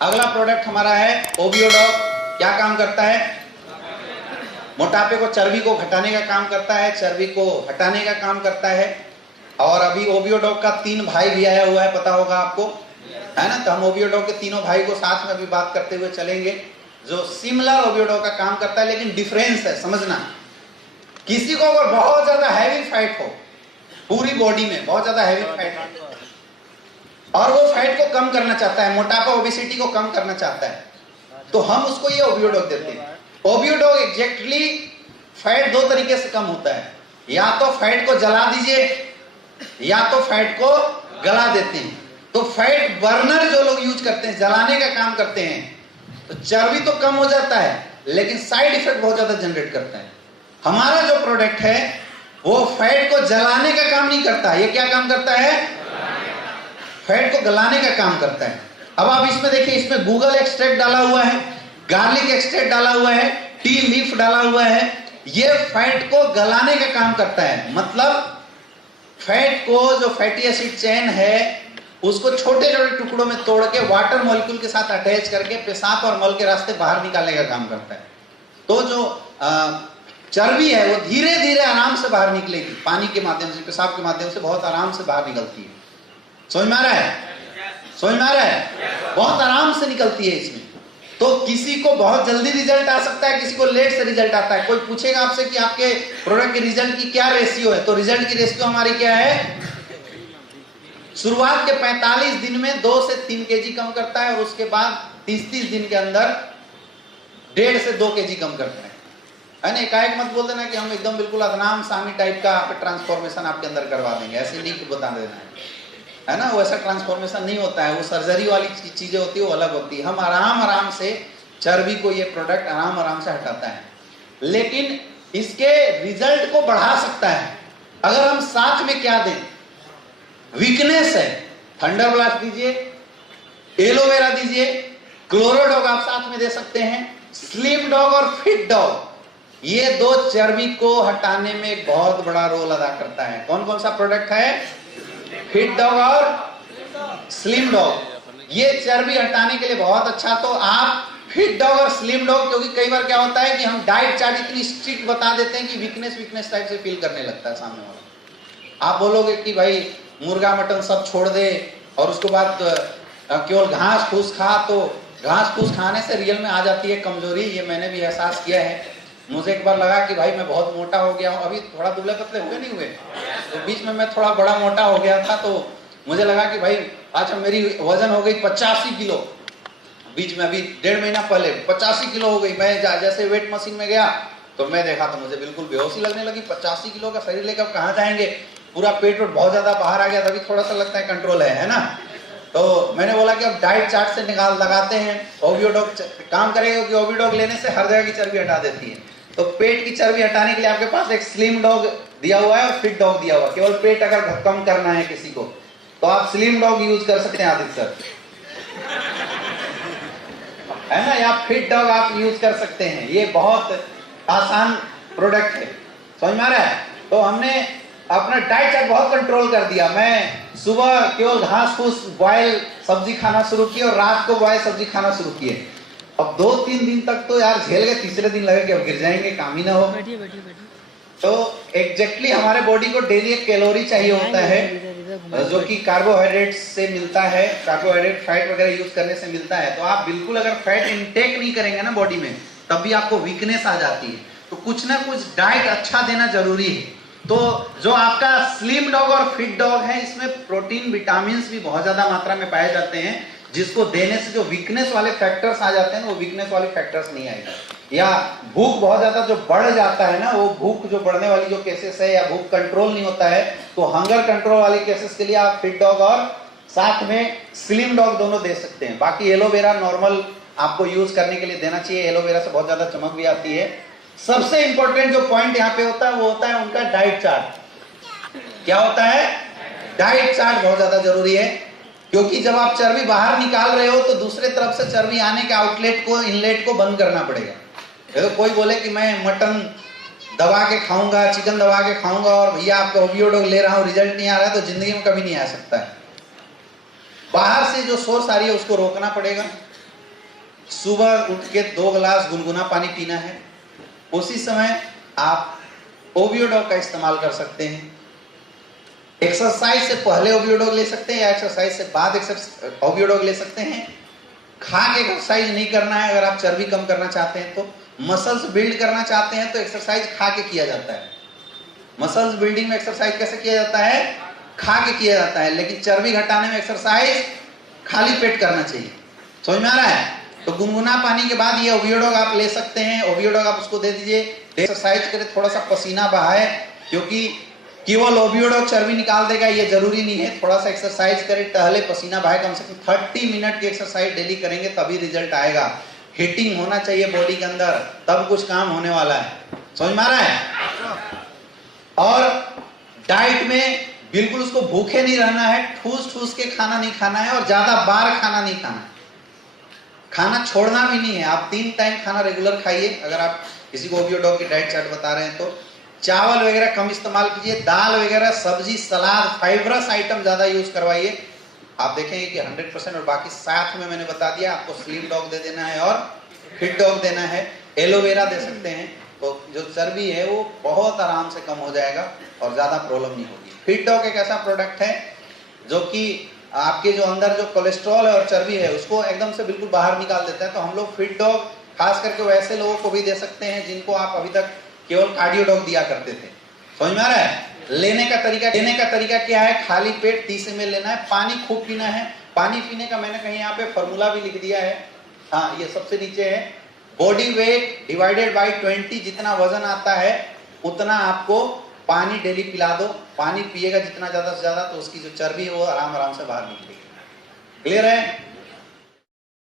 अगला प्रोडक्ट हमारा है ओबियोडॉग। क्या काम करता है? मोटापे को, चर्बी को घटाने का काम करता है, चर्बी को हटाने का काम करता है। और अभी ओबियोडॉग का 3 भाई भी आया हुआ है, पता होगा आपको, है ना। तो हम ओबियोडॉग के तीनों भाई को साथ में भी बात करते हुए चलेंगे, जो सिमिलर ओबियोडॉग का काम करता है, लेकिन डिफरेंस है, समझना। किसी को अगर बहुत ज्यादा हैवी फैट हो, पूरी बॉडी में बहुत ज्यादा हैवी फैट हो और वो फैट को कम करना चाहता है, मोटापा ओबेसिटी को कम करना चाहता है, तो हम उसको ये ओबियोडॉग देते हैं। ओबियोडॉग एग्जैक्टली फैट 2 तरीके से कम होता है, या तो फैट को जला दीजिए या तो फैट को गला देते हैं। तो फैट बर्नर जो लोग यूज करते हैं, जलाने का काम करते हैं, तो चर्बी तो कम हो जाता है लेकिन साइड इफेक्ट बहुत ज्यादा जनरेट करता है। हमारा जो प्रोडक्ट है वो फैट को जलाने का काम नहीं करता, ये क्या काम करता है? फैट को गलाने का काम करता है। अब आप इसमें देखिए, इसमें गूगल एक्सट्रैक्ट डाला हुआ है, गार्लिक एक्सट्रैक्ट डाला हुआ है, टी लीफ डाला हुआ है। ये फैट को गलाने का काम करता है, मतलब फैट को, जो फैटी एसिड चेन है, उसको छोटे छोटे टुकड़ों में तोड़ के वाटर मॉलिक्यूल के साथ अटैच करके पेशाब और मल के रास्ते बाहर निकालने का काम करता है। तो जो चर्बी है वो धीरे धीरे आराम से बाहर निकलेगी, पानी के माध्यम से, पेशाब के माध्यम से बहुत आराम से बाहर निकलती है। समझ में आ रहा है? समझ में आ रहा है? बहुत आराम से निकलती है इसमें। तो किसी को बहुत जल्दी रिजल्ट आ सकता है, किसी को लेट से रिजल्ट आता है। कोई पूछेगा आपसे कि आपके प्रोडक्ट के रिजल्ट की क्या रेशियो है, तो रिजल्ट की रेशियो हमारी क्या है? शुरुआत के 45 दिन में 2 से 3 केजी कम करता है और उसके बाद 30 दिन के अंदर 1.5 से 2 केजी कम करता है ना। एकाएक मत बोल देना कि हम एकदम बिल्कुल अदनाम सामी टाइप का ट्रांसफॉर्मेशन आपके अंदर करवा देंगे, ऐसे नहीं बता देना है ना। वैसा ट्रांसफॉर्मेशन नहीं होता है, वो सर्जरी वाली चीजें होती है, वो अलग होती है। हम आराम आराम से चर्बी को, ये प्रोडक्ट आराम आराम से हटाता है, लेकिन इसके रिजल्ट को बढ़ा सकता है अगर हम साथ में क्या दें। वीकनेस है, थंडर ब्लास्ट दीजिए, एलोवेरा दीजिए, क्लोरोडॉग आप साथ में दे सकते हैं, स्लिम डॉग और फिट डॉग, ये 2 चर्बी को हटाने में एक बहुत बड़ा रोल अदा करता है। कौन कौन सा प्रोडक्ट है? फिट डॉग और स्लिम डॉग। ये चर्बी हटाने के लिए बहुत अच्छा। तो आप फिट डॉग और स्लिम डॉग, क्योंकि कई बार क्या होता है कि हम डाइट चार्ट इतनी स्ट्रिक्ट बता देते हैं कि वीकनेस टाइप से फील करने लगता है सामने वाला। आप बोलोगे कि भाई मुर्गा मटन सब छोड़ दे और उसके बाद केवल घास फूस खा, तो घास फूस खाने से रियल में आ जाती है कमजोरी। ये मैंने भी एहसास किया है। मुझे एक बार लगा कि भाई मैं बहुत मोटा हो गया हूँ, अभी थोड़ा दुबले पतले हुए नहीं हुए, तो बीच में मैं थोड़ा बड़ा मोटा हो गया था, तो मुझे लगा कि भाई आज मेरी वजन हो गई 85 किलो। बीच में अभी 1.5 महीना पहले 85 किलो हो गई। मैं जैसे वेट मशीन में गया तो मैं देखा तो मुझे बिल्कुल बेहोशी लगने लगी। 85 किलो का शरीर लेकर कहाँ जाएंगे, पूरा पेट बहुत ज्यादा बाहर आ गया, तभी थोड़ा सा लगता है कंट्रोल है ना। तो मैंने बोला कि अब डाइट चार्ट से लगाते हैं, ओबियोडॉग काम करेगा, क्योंकि ओबियोडॉग लेने से हर जगह की चर्बी हटा देती है। तो पेट की चर्बी हटाने के लिए आपके पास एक स्लिम डॉग दिया हुआ है और फिट डॉग दिया हुआ है। केवल पेट अगर कम करना है किसी को तो आप स्लिम डॉग यूज कर सकते हैं आदित्य सर, है ना, या फिट डॉग आप यूज कर सकते हैं। ये बहुत आसान प्रोडक्ट है, समझ में आ रहा है? तो हमने अपना डाइट चार्ट बहुत कंट्रोल कर दिया। मैं सुबह केवल घास फूस बॉयल सब्जी खाना शुरू की और रात को बॉयल सब्जी खाना शुरू किए। अब 2-3 दिन तक तो यार झेल गए, तीसरे दिन लगे कि अब गिर जाएंगे, काम ही ना हो। तो एग्जैक्टली हमारे बॉडी को डेली एक कैलोरी चाहिए होता है, जो कि कार्बोहाइड्रेट से मिलता है, कार्बोहाइड्रेट फैट वगैरह यूज करने से मिलता है। तो आप बिल्कुल अगर फैट इनटेक नहीं करेंगे ना बॉडी में, तब भी आपको वीकनेस आ जाती है। तो कुछ ना कुछ डाइट अच्छा देना जरूरी है। तो जो आपका स्लिम डॉग और फिट डॉग है, इसमें प्रोटीन विटामिन भी बहुत ज्यादा मात्रा में पाए जाते हैं, जिसको देने से जो वीकनेस वाले फैक्टर्स आ जाते हैं वो वीकनेस वाले फैक्टर्स नहीं आएगा। या भूख बहुत ज्यादा जो बढ़ जाता है ना, वो भूख जो बढ़ने वाली जो केसेस है, या भूख कंट्रोल नहीं होता है, तो हंगर कंट्रोल वाले केसेस के लिए आप फिट डॉग और साथ में स्लिम डॉग दोनों दे सकते हैं। बाकी एलोवेरा नॉर्मल आपको यूज करने के लिए देना चाहिए, एलोवेरा से बहुत ज्यादा चमक भी आती है। सबसे इंपॉर्टेंट जो पॉइंट यहाँ पे होता है वो होता है उनका डाइट चार्ट। क्या होता है? डाइट चार्ट बहुत ज्यादा जरूरी है, क्योंकि जब आप चर्बी बाहर निकाल रहे हो तो दूसरे तरफ से चर्बी आने के आउटलेट को, इनलेट को बंद करना पड़ेगा। तो कोई बोले कि मैं मटन दबा के खाऊंगा, चिकन दबा के खाऊंगा और भैया आपका ओबियोडॉग ले रहा हूं, रिजल्ट नहीं आ रहा है, तो जिंदगी में कभी नहीं आ सकता है। बाहर से जो सोर्स आ रही है उसको रोकना पड़ेगा, सुबह उठ के 2 गिलास गुनगुना पानी पीना है। उसी समय आप ओवियोडॉग का इस्तेमाल कर सकते हैं। एक्सरसाइज से पहले ओवियोडॉग ले सकते हैं या एक्सरसाइज से बाद ओवियोडॉग ले सकते हैं। खा के एक्सरसाइज नहीं करना है। अगर आप चर्बी कम करना चाहते हैं तो, मसल्स बिल्ड करना चाहते हैं तो एक्सरसाइज खा के किया जाता है। मसल्स बिल्डिंग में एक्सरसाइज कैसे किया जाता है? खा के किया जाता है। लेकिन चर्बी घटाने में एक्सरसाइज खाली पेट करना चाहिए। समझ में आ रहा है? तो गुनगुना पानी के बाद ये ओवियोडॉग आप ले सकते हैं। ओवियोडॉग आप उसको दे दीजिए, एक्सरसाइज करे, थोड़ा सा पसीना बहाए, क्योंकि केवल ओवियोडॉग चर्बी निकाल देगा ये जरूरी नहीं है। थोड़ा सा एक्सरसाइज करे, टहले, पसीना बहाए। कम से कम 30 मिनट की एक्सरसाइज डेली करेंगे तभी रिजल्ट आएगा। हीटिंग होना चाहिए बॉडी के अंदर, तब कुछ काम होने वाला है। समझ में आ रहा है? और डाइट में बिल्कुल उसको भूखे नहीं रहना है, ठूस ठूस के खाना नहीं खाना है और ज्यादा बार खाना नहीं खाना है। खाना छोड़ना भी नहीं है। आप 3 टाइम खाना रेगुलर खाइए। अगर आप किसी को ओवियोडॉग की डाइट चार्ट बता रहे हैं तो चावल वगैरह कम इस्तेमाल कीजिए, दाल वगैरह, सब्जी, सलाद, फाइबरस आइटम ज्यादा यूज करवाइए। आप देखेंगे कि 100%। और बाकी साथ में मैंने बता दिया, आपको स्लिम डॉग दे देना है और फिट डॉग देना है। एलोवेरा दे सकते हैं, तो जो चर्बी है वो बहुत आराम से कम हो जाएगा और ज्यादा प्रॉब्लम नहीं होगी। फिट डॉग एक ऐसा प्रोडक्ट है जो कि आपके जो अंदर जो कोलेस्ट्रॉल है और चर्बी है उसको एकदम से बिल्कुल बाहर निकाल देता है। तो हम लोग फिट डॉग खास करके वैसे लोगों को भी दे सकते हैं जिनको आप अभी तक केवल कार्डियो डॉग दिया करते थे। समझ में आ रहा है? लेने का तरीका क्या है? खाली पेट 30 ml लेना है, पानी खूब पीना है। पानी पीने का मैंने कहीं यहाँ पे फॉर्मूला भी लिख दिया है। हाँ, ये सबसे नीचे है। बॉडी वेट डिवाइडेड बाई 20, जितना वजन आता है उतना आपको पानी डेली पिला दो। पानी पिएगा जितना ज्यादा से ज्यादा तो उसकी जो चर्बी है वो आराम से बाहर निकलेगी। क्लियर है?